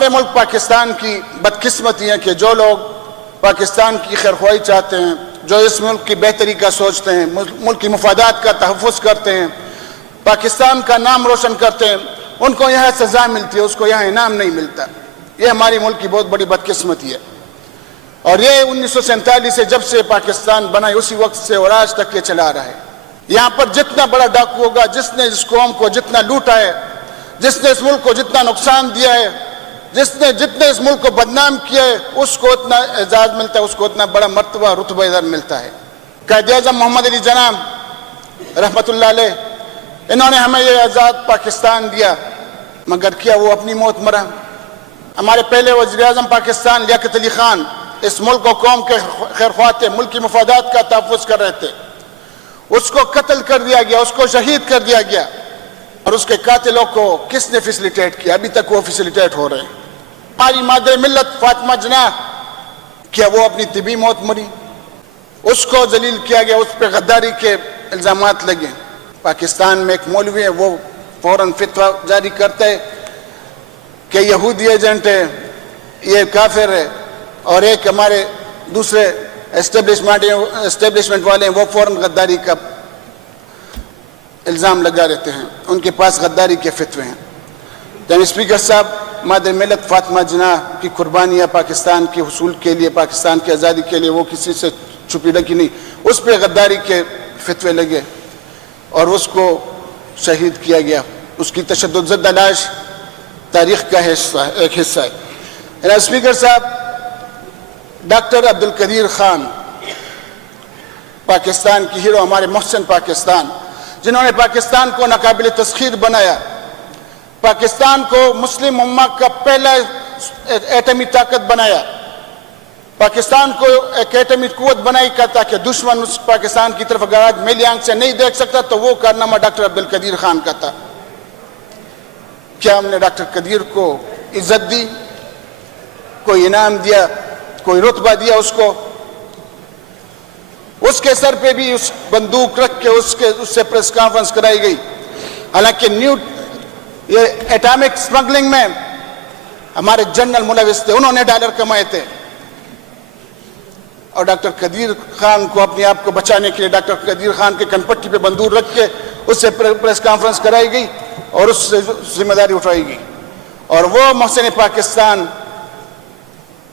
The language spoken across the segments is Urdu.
ہمارے ملک پاکستان کی بدقسمتی ہے کہ جو لوگ پاکستان کی خیرخواہی چاہتے ہیں، جو اس ملک کی بہتری کا سوچتے ہیں، ملک کی مفادات کا تحفظ کرتے ہیں، پاکستان کا نام روشن کرتے ہیں، ان کو یہاں سزا ملتی ہے، اس کو یہاں انعام نہیں ملتا۔ یہ ہماری ملک کی بہت بڑی بدقسمتی ہے، اور یہ 1947 سے جب سے پاکستان بنا ہے اسی وقت سے اور آج تک یہ چلا رہا ہے۔ یہاں پر جتنا بڑا ڈاکو ہوگا، جس نے اس قوم کو جتنا لوٹا ہے، جس نے اس ملک کو جتنا نقصان دیا ہے، جتنے اس ملک کو بدنام کیا ہے، اس کو اتنا اعزاز ملتا ہے، اس کو اتنا بڑا مرتبہ رتبہ ادھر ملتا ہے۔ قائد اعظم محمد علی جناح رحمۃ اللہ علیہ، انہوں نے ہمیں یہ آزاد پاکستان دیا، مگر کیا وہ اپنی موت مرا؟ ہمارے پہلے وزیر اعظم پاکستان لیاقت علی خان اس ملک و قوم کے خیرخواہ تھے، ملکی مفادات کا تحفظ کر رہے تھے، اس کو قتل کر دیا گیا، اس کو شہید کر دیا گیا، اور اس کے قاتلوں کو کس نے فیسیلیٹیٹ کیا؟ ابھی تک وہ فیسیلیٹیٹ ہو رہے ہیں۔ ہماری مادر ملت فاطمہ جناح، کیا وہ اپنی طبی موت مری؟ اس کو ذلیل کیا گیا، اس پہ غداری کے الزامات لگے۔ پاکستان میں ایک مولوی ہے، وہ فوراً فتویٰ جاری کرتا ہے کہ یہودی ایجنٹ ہے، یہ کافر ہے، اور ایک ہمارے دوسرے اسٹیبلشمنٹ والے ہیں، وہ فوراً غداری کا الزام لگا رہتے ہیں، ان کے پاس غداری کے فتوے ہیں۔ جناب اسپیکر صاحب، مادر ملت فاطمہ جناح کی قربانیاں پاکستان کے حصول کے لیے، پاکستان کی آزادی کے لیے، وہ کسی سے چھپی رکھی نہیں، اس پہ غداری کے فتوے لگے اور اس کو شہید کیا گیا۔ اس کی تشدد زدہ لاش تاریخ کا ایک حصہ ہے۔ جناب اسپیکر صاحب، ڈاکٹر عبدالقدیر خان، پاکستان کی ہیرو، ہمارے محسن پاکستان، جنہوں نے پاکستان کو ناقابل تسخیر بنایا، پاکستان کو مسلم امہ کا پہلا ایٹمی طاقت بنایا، پاکستان کو ایک ایٹمی قوت بنائی کا تاکہ دشمن اس پاکستان کی طرف اگر آج میلی آنکھ سے نہیں دیکھ سکتا تو وہ کارنامہ ڈاکٹر عبدالقدیر خان کا تھا۔ کیا ہم نے ڈاکٹر قدیر کو عزت دی؟ کوئی انعام دیا؟ کوئی رتبہ دیا اس کو؟ اس کے سر پہ بھی اس بندوق رکھ کے اس سے پریس کانفرنس کرائی گئی، حالانکہ یہ ایٹامک سمگلنگ میں ہمارے جنرل ملوث تھے، انہوں نے ڈالر کمائے تھے، اور ڈاکٹر قدیر خان کو اپنے آپ کو بچانے کے لیے ڈاکٹر قدیر خان کے کنپٹی پہ بندوق رکھ کے اس سے پریس کانفرنس کرائی گئی اور اس سے ذمہ داری اٹھائی گئی، اور وہ محسن پاکستان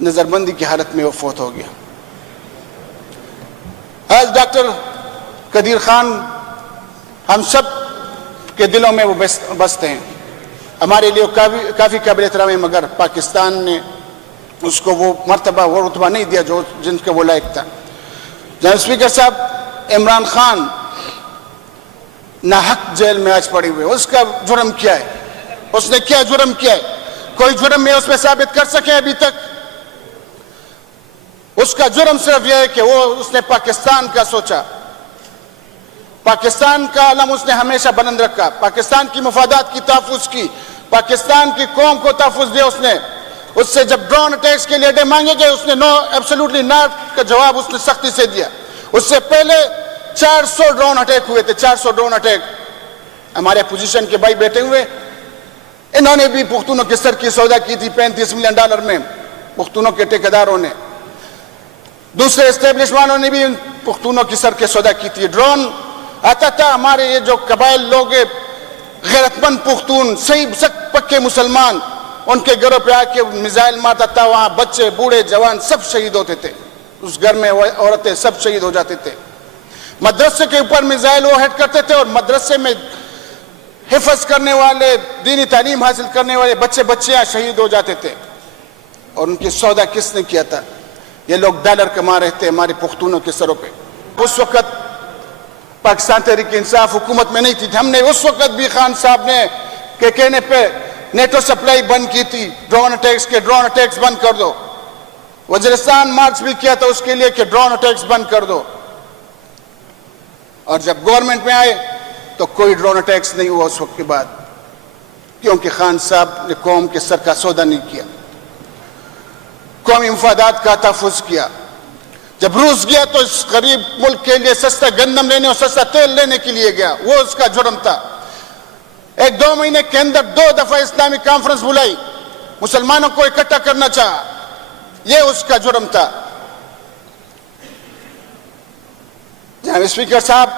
نظر بندی کی حالت میں وہ فوت ہو گیا۔ آج ڈاکٹر قدیر خان ہم سب کے دلوں میں وہ بستے ہیں، ہمارے لیے کافی قابل احترام ہے، مگر پاکستان نے اس کو وہ مرتبہ وہ رتبہ نہیں دیا جن کا وہ لائق تھا۔ جناب اسپیکر صاحب، عمران خان ناحق جیل میں آج پڑے ہوئے، اس کا جرم کیا ہے؟ اس نے کیا جرم کیا ہے؟ کوئی جرم میں اس میں ثابت کر سکے ابھی تک؟ اس کا جرم صرف یہ ہے کہ اس نے پاکستان کا سوچا، پاکستان کا علم اس نے ہمیشہ بلند رکھا، پاکستان کی مفادات کی تحفظ کی، پاکستان کی قوم کو تحفظ دیا اس نے۔ اس سے جب ڈرون اٹیکس کے لیے مانگے گئے، اس نے نو ایبسولوٹلی ناٹ کا جواب اس نے سختی سے دیا۔ اس سے پہلے 400 ڈرون اٹیک ہوئے تھے، 400 ڈرون اٹیک۔ ہمارے اپوزیشن کے بھائی بیٹھے ہوئے، انہوں نے بھی پختونوں کے سر کی سودا کی تھی $35 ملین میں، پختونوں کے ٹھیکیداروں نے، دوسرے اسٹیبلش والوں نے بھی پختونوں کی سر کے سودا کی تھی۔ ڈرون آتا تھا، ہمارے یہ جو قبائل لوگ غیرت مند پختون، صحیح سخت پکے مسلمان، ان کے گھروں پہ آ کے میزائل مارتا تھا، وہاں بچے بوڑھے جوان سب شہید ہوتے تھے، اس گھر میں عورتیں سب شہید ہو جاتے تھے۔ مدرسے کے اوپر میزائل وہ ہیڈ کرتے تھے، اور مدرسے میں حفظ کرنے والے، دینی تعلیم حاصل کرنے والے بچے بچیاں شہید ہو جاتے تھے، اور ان کی سودا کس نے کیا تھا؟ یہ لوگ ڈالر کما رہے تھے ہمارے پختونوں کے سروں پہ۔ اس وقت پاکستان تحریک انصاف حکومت میں نہیں تھی، ہم نے اس وقت بھی خان صاحب نے کہ کہنے پہ نیٹو سپلائی بند کی تھی، ڈرون اٹیکس بند کر دو۔ وزیرستان مارچ بھی کیا تھا اس کے لیے کہ ڈرون اٹیکس بند کر دو، اور جب گورنمنٹ میں آئے تو کوئی ڈرون اٹیکس نہیں ہوا اس وقت کے بعد، کیونکہ خان صاحب نے قوم کے سر کا سودا نہیں کیا، قومی مفادات کا تحفظ کیا۔ جب روس گیا تو اس غریب ملک کے لیے سستا گندم لینے اور سستا تیل لینے کے لیے گیا، وہ اس کا جرم تھا۔ 1-2 مہینے کے اندر 2 دفعہ اسلامی کانفرنس بلائی، مسلمانوں کو اکٹھا کرنا چاہا، یہ اس کا جرم تھا۔ جناب اسپیکر صاحب،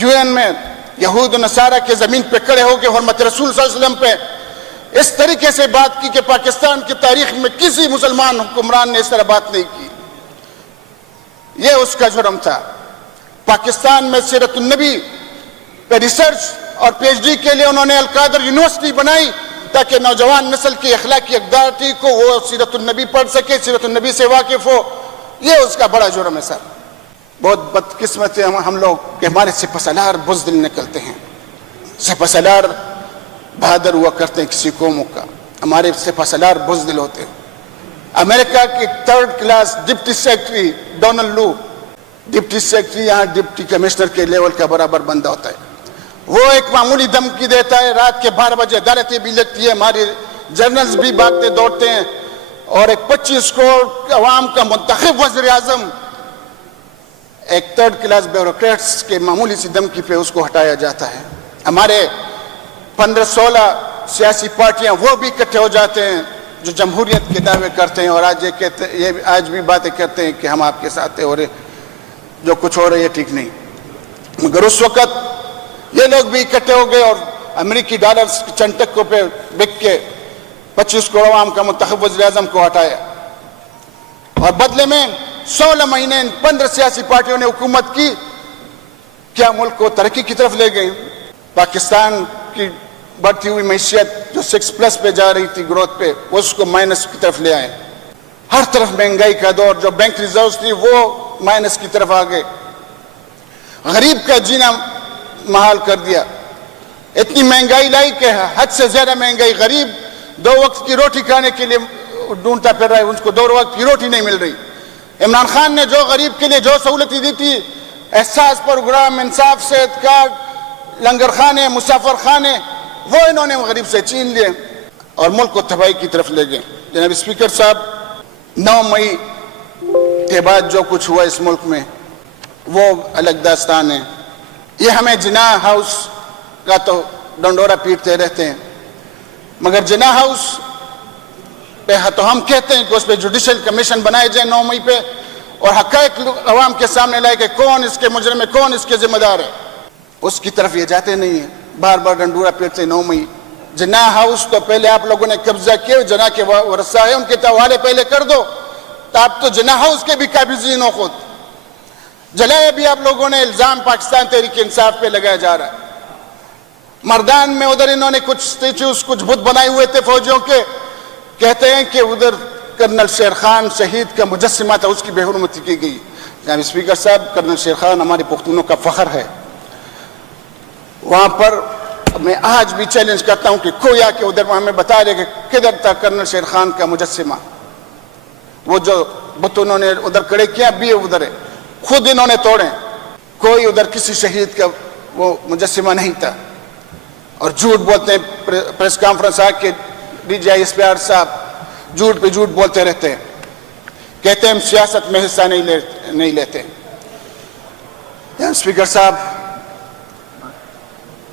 یو این میں یہود و نصارہ کے زمین پہ کھڑے ہو کے حرمت رسول صلی اللہ علیہ وسلم پہ اس طریقے سے بات کی کہ پاکستان کی تاریخ میں کسی مسلمان حکمران نے اس طرح بات نہیں کی، یہ اس کا جرم تھا۔ پاکستان میں سیرت النبی پہ ریسرچ اور پی ایچ ڈی کے لیے انہوں نے القادر یونیورسٹی بنائی تاکہ نوجوان نسل کی اخلاقی اقدار کو وہ سیرت النبی پڑھ سکے، سیرت النبی سے واقف ہو، یہ اس کا بڑا جرم ہے سر۔ بہت بدقسمت ہے ہم لوگ کہ ہمارے سپہ سالار بزدل نکلتے ہیں، سپہ سالار بہادر ہوا کرتے ہیں کسی قوم کا، ہمارے سپہ سالار بزدل ہوتے ہیں۔ امریکہ کے 3rd class deputy secretary Donald Lu, deputy secretary یہاں ڈپٹی کمشنر کے لیول کا برابر بندہ ہوتا ہے، وہ ایک معمولی دھمکی دیتا ہے، رات کے 12 بجے عدالتیں بھی لگتی ہے، ہمارے جرنلز بھی بھاگتے دوڑتے ہیں، اور ایک 25 کروڑ عوام کا منتخب وزیر اعظم ایک 3rd کلاس بیوروکریٹس کے معمولی سی دھمکی پہ اس کو ہٹایا جاتا ہے۔ ہمارے 15-16 سیاسی پارٹیاں وہ بھی اکٹھے ہو جاتے ہیں جو جمہوریت کے دعوے کرتے ہیں، اور آج بھی باتیں کرتے ہیں کہ ہم آپ کے ساتھ ہیں، اور جو کچھ ہو رہا ہے یہ ٹھیک نہیں۔ مگر اس وقت یہ لوگ بھی اکٹھے ہو گئے اور امریکی ڈالرز چند ٹکوں پہ بک کے 25 کروڑ عوام کا منتخب وزیر اعظم کو ہٹایا، اور بدلے میں 16 مہینے 15 سیاسی پارٹیوں نے حکومت کی، کیا ملک کو ترقی کی طرف لے گئی؟ پاکستان کی بڑھتی ہوئی معیشت جو 6+ پہ جا رہی تھی گروتھ پہ، وہ اس کو مائنس کی طرف لے آئے۔ ہر طرف مہنگائی کا دور، جو بینک ریزروز تھی وہ مائنس کی طرف آ گئے، غریب کا جینا محال کر دیا، اتنی مہنگائی لائی کہ حد سے زیادہ مہنگائی، غریب 2 وقت کی روٹی کھانے کے لیے ڈھونڈتا پھر رہا ہے، ان کو 2 وقت کی روٹی نہیں مل رہی۔ عمران خان نے جو غریب کے لیے جو سہولتیں دی تھی، احساس پروگرام، انصاف صحت کارڈ، لنگر خانے، مسافر خانے، وہ انہوں نے غریب سے چھین لیے اور ملک کو تباہی کی طرف لے گئے۔ جناب اسپیکر صاحب، 9 مئی کے بعد جو کچھ ہوا اس ملک میں وہ الگ داستان ہے۔ یہ ہمیں جناح ہاؤس کا تو ڈنڈورا پیٹتے رہتے ہیں، مگر جناح ہاؤس پہ تو ہم کہتے ہیں کہ اس پہ جوڈیشل کمیشن بنائے جائے 9 مئی پہ، اور حقائق عوام کے سامنے لائے کہ کون اس کے مجرم ہے، کون اس کے ذمہ دار ہے، اس کی طرف یہ جاتے نہیں ہیں، بار بار ڈنڈورا پیٹتے ہیں 9 مئی۔ جناح ہاؤس تو پہلے آپ لوگوں نے قبضہ کیا، جناح کے ورثہ ہیں، ان کے حوالے پہلے کر دو، تو آپ تو جناح ہاؤس کے بھی قابضین ہو خود۔ جلائے بھی آپ لوگوں نے، الزام پاکستان تحریک انصاف پہ لگایا جا رہا ہے۔ مردان میں ادھر انہوں نے کچھ سٹیچوز، کچھ بت بنائے ہوئے تھے فوجیوں کے، کہتے ہیں کہ ادھر کرنل شیر خان شہید کا مجسمہ تھا، اس کی بے حرمتی کی گئی۔ جناب اسپیکر صاحب، کرنل شیر خان ہمارے پختونوں کا فخر ہے، وہاں پر میں آج بھی چیلنج کرتا ہوں کہ کوئی آ کے ادھر ہمیں بتا دے کہ کدھر تھا کرنل شیر خان کا مجسمہ۔ وہ جو بت انہوں نے ادھر کھڑے کیا بھی ادھر ہے، خود انہوں نے توڑے، کوئی ادھر کسی شہید کا وہ مجسمہ نہیں تھا، اور جھوٹ بولتے ہیں۔ پریس کانفرنس آ کے ڈی جی آئی SPR صاحب جھوٹ پہ جھوٹ بولتے رہتے ہیں، کہتے ہیں ہم سیاست میں حصہ نہیں لیتے۔ اسپیکر صاحب،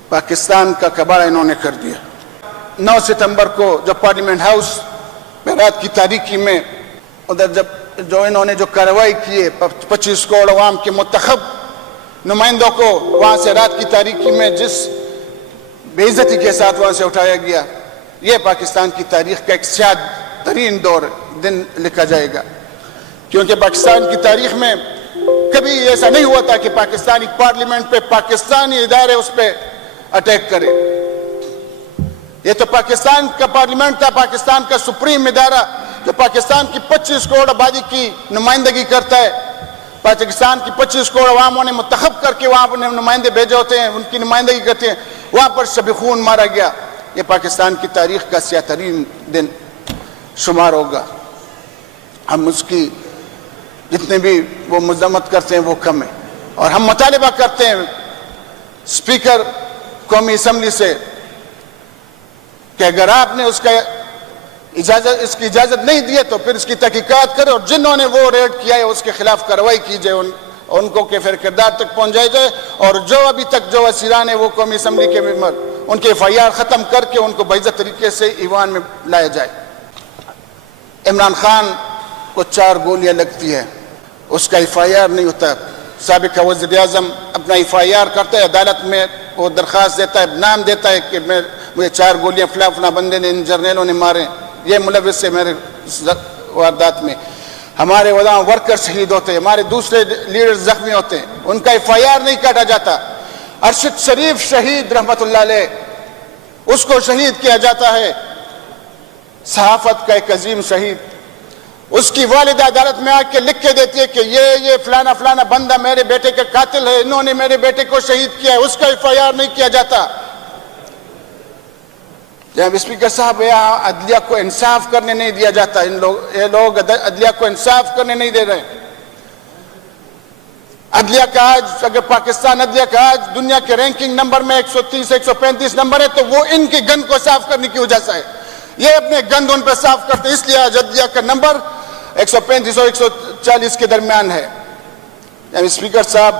پاکستان کا کباڑہ انہوں نے کر دیا۔ 9 ستمبر کو جو پارلیمنٹ ہاؤس میں رات کی تاریکی میں ادھر جو انہوں نے جو کارروائی کی ہے، 25 کروڑ عوام کے منتخب نمائندوں کو وہاں سے رات کی تاریکی میں جس بے عزتی کے ساتھ وہاں سے اٹھایا گیا، یہ پاکستان کی تاریخ کا ایک سیاہ ترین دن لکھا جائے گا، کیونکہ پاکستان کی تاریخ میں کبھی ایسا نہیں ہوا تھا کہ پاکستانی پارلیمنٹ پہ پاکستانی ادارے اس پہ اٹیک کرے۔ یہ تو پاکستان کا پارلیمنٹ تھا، پاکستان کا سپریم ادارہ جو پاکستان کی 25 کروڑ آبادی کی نمائندگی کرتا ہے، پاکستان کی 25 کروڑ عواموں نے منتخب کر کے وہاں پر نمائندے بھیجے ہوتے ہیں، ان کی نمائندگی کرتے ہیں، وہاں پر شب خون مارا گیا۔ یہ پاکستان کی تاریخ کا سیاہ ترین دن شمار ہوگا۔ ہم اس کی جتنے بھی وہ مذمت کرتے ہیں وہ کم ہے، اور ہم مطالبہ کرتے ہیں اسپیکر قومی اسمبلی سے کہ اگر آپ نے اس کی اجازت نہیں دی ہے تو پھر اس کی تحقیقات کرے، اور جنہوں نے وہ ریڈ کیا ہے اس کے خلاف کارروائی کی جائے، ان کو کہ پھر کردار تک پہنچایا جائے، اور جو ابھی تک جو اسیران ہیں وہ قومی اسمبلی کے ممبر ان کے FIR ختم کر کے ان کو باعزت طریقے سے ایوان میں لایا جائے۔ عمران خان کو 4 گولیاں لگتی ہے، اس کا FIR نہیں ہوتا۔ سابق وزیر اعظم اپنا FIR کرتا ہے، عدالت میں وہ درخواست دیتا ہے، نام دیتا ہے کہ مجھے 4 گولیاں فلاں بندے نے، ان جرنیلوں نے مارے، یہ ملوث ہے میرے واردات میں۔ ہمارے وہاں ورکر شہید ہوتے ہیں، ہمارے دوسرے لیڈر زخمی ہوتے ہیں، ان کا FIR نہیں کاٹا جاتا۔ ارشد شریف شہید رحمت اللہ علیہ، اس کو شہید کیا جاتا ہے، صحافت کا ایک عظیم شہید۔ اس کی والدہ عدالت میں آ کے لکھ کے دیتی ہے کہ یہ فلانا بندہ میرے بیٹے کا قاتل ہے، انہوں نے میرے بیٹے کو شہید کیا ہے، اس کا FIR نہیں کیا جاتا۔ جناب اسپیکر صاحب، یہاں عدلیہ کو انصاف کرنے نہیں دیا جاتا، یہ لوگ عدلیہ کو انصاف کرنے نہیں دے رہے۔ عدلیہ کا آج، اگر پاکستان عدلیہ کا آج دنیا کے رینکنگ نمبر میں 130 135 نمبر ہے، تو وہ ان کی گند کو صاف کرنے کی وجہ سے ہے۔ یہ اپنے گند ان پہ صاف کرتے ہیں، اس لیے آج عدلیہ کا نمبر 135 اور 140 کے درمیان ہے۔ یعنی اسپیکر صاحب،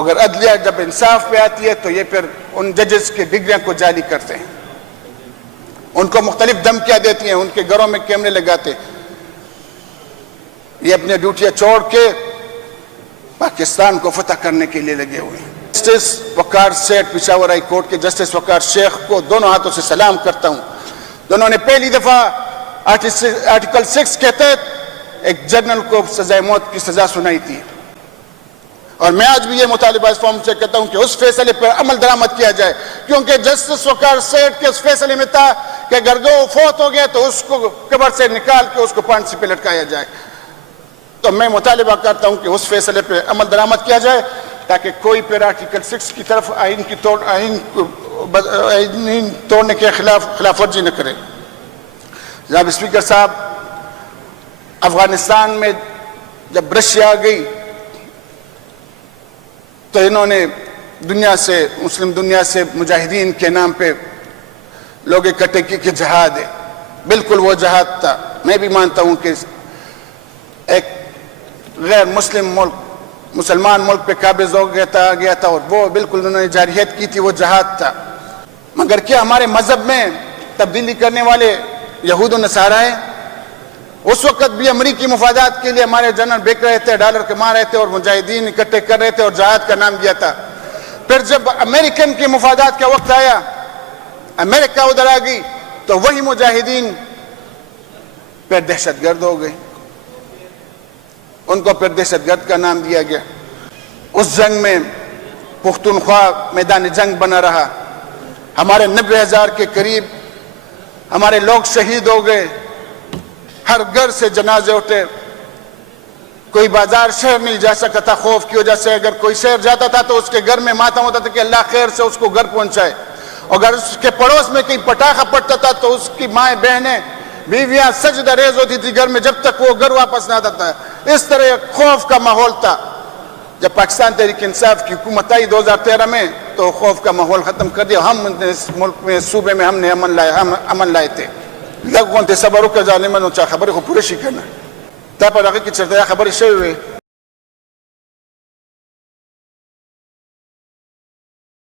اگر عدلیہ جب انصاف پہ آتی ہے تو یہ پھر ان ججز کے ڈگریاں کو جعلی کرتے ہیں، ان کو مختلف دھمکیاں دیتی ہیں، ان کے گھروں میں کیمرے لگاتے۔ یہ اپنے ڈیوٹیاں چھوڑ کے پاکستان کو فتح کرنے کے لیے لگے ہوئے ہیں۔ جسٹس وقار سیٹھ پشاور ہائی کورٹ کے جسٹس وقار شیخ کو دونوں ہاتھوں سے سلام کرتا ہوں۔ دونوں نے پہلی دفعہ آرٹیکل 6 کے تحت ایک جنرل کو سزائے موت کی سزا سنائی تھی، اور میں آج بھی یہ مطالبہ اس فارم سے کہتا ہوں کہ اس فیصلے پر عمل درآمد کیا جائے، کیونکہ جسٹس وقار سیٹھ کے اس فیصلے میں تھا کہ اگر وہ فوت ہو گیا تو اس کو قبر سے نکال کے اس کو پھانسی پہ لٹکایا جائے۔ تو میں مطالبہ کرتا ہوں کہ اس فیصلے پہ عمل درآمد کیا جائے، تاکہ کوئی پھر آرٹیکل 6 کی طرف آئین توڑنے کے خلاف ورزی نہ کرے۔ جناب اسپیکر صاحب، افغانستان میں جب رشیا آ گئی تو انہوں نے مسلم دنیا سے مجاہدین کے نام پہ لوگ اکٹھے کی کہ جہاد ہے۔ بالکل وہ جہاد تھا۔ میں بھی مانتا ہوں کہ ایک غیر مسلم ملک مسلمان ملک پہ قابض ہو گیا تھا، اور وہ بالکل انہوں نے جارحیت کی تھی، وہ جہاد تھا۔ مگر کیا ہمارے مذہب میں تبدیلی کرنے والے یہود و نصارہ ہیں؟ اس وقت بھی امریکی مفادات کے لیے ہمارے جنرل بیک رہے تھے، ڈالر کما رہے تھے، اور مجاہدین اکٹھے کر رہے تھے اور جہاد کا نام دیا تھا۔ پھر جب امریکن کے مفادات کا وقت آیا، امریکہ ادھر آ گئی، تو وہی مجاہدین پھر دہشت گرد ہو گئے، ان کو پھر دہشت گرد کا نام دیا گیا۔ اس جنگ میں پختونخوا میدان جنگ بنا رہا، ہمارے 90,000 کے قریب ہمارے لوگ شہید ہو گئے، ہر گھر سے جنازے اٹھے، کوئی بازار شہر نہیں جا سکتا تھا خوف کی وجہ سے۔ اگر کوئی شہر جاتا تھا تو اس کے گھر میں ماتم ہوتا تھا کہ اللہ خیر سے اس کو گھر پہنچائے، اگر اس کے پڑوس میں کہیں پٹاخہ پڑتا تھا تو اس کی مائیں بہنیں بیویاں سجدہ ریز ہوتی تھی گھر میں، جب تک وہ گھر واپس نہ آتا تھا۔ اس طرح خوف کا ماحول تھا۔ جب پاکستان تحریک انصاف کی حکومت آئی 2013 میں تو خوف کا ماحول ختم کر دیا۔ ہم اس ملک میں، صوبے میں ہم نے امن لائے تھے۔ لوگوں نے صبر کا ظالمانوں چاہ خبر کو پورے شی کرنا تا پر آگے کی چرتا خبر شوی ہوئے